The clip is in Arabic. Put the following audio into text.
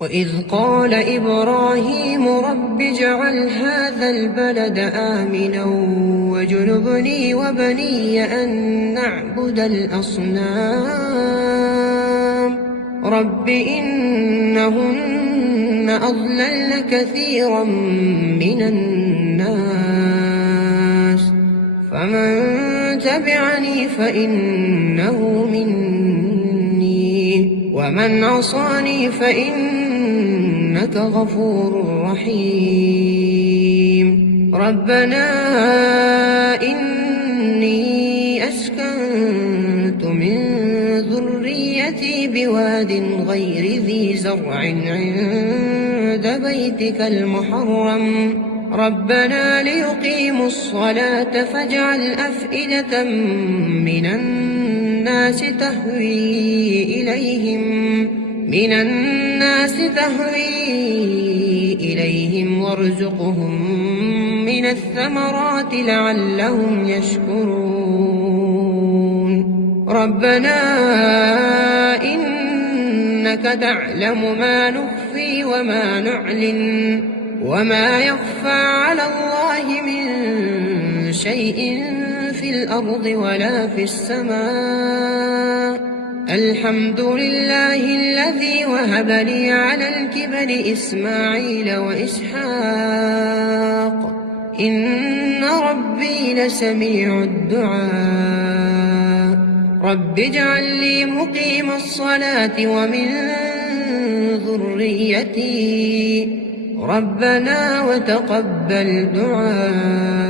وإذ قال إبراهيم رب اجعل هذا البلد آمنا واجنبني وبني أن نعبد الأصنام رب إنهن أضللن كثيرا من الناس فمن تبعني فإنه مني ومن عصاني فإنك غفور رحيم ربنا إني أسكنت من ذريتي بواد غير ذي زرع عند بيتك المحرم ربنا ليقيموا الصلاة فاجعل أفئدة من الناس تهوي إليهم وارزقهم من الثمرات لعلهم يشكرون ربنا إنك تعلم ما نخفي وما نعلن وما يخفى على الله من شيء في الأرض ولا في السماء الحمد لله الذي وهب لي على الكبر إسماعيل وإسحاق إن ربي لسميع الدعاء رب اجعل لي مقيم الصلاة ومن ذريتي ربنا وتقبل دعاء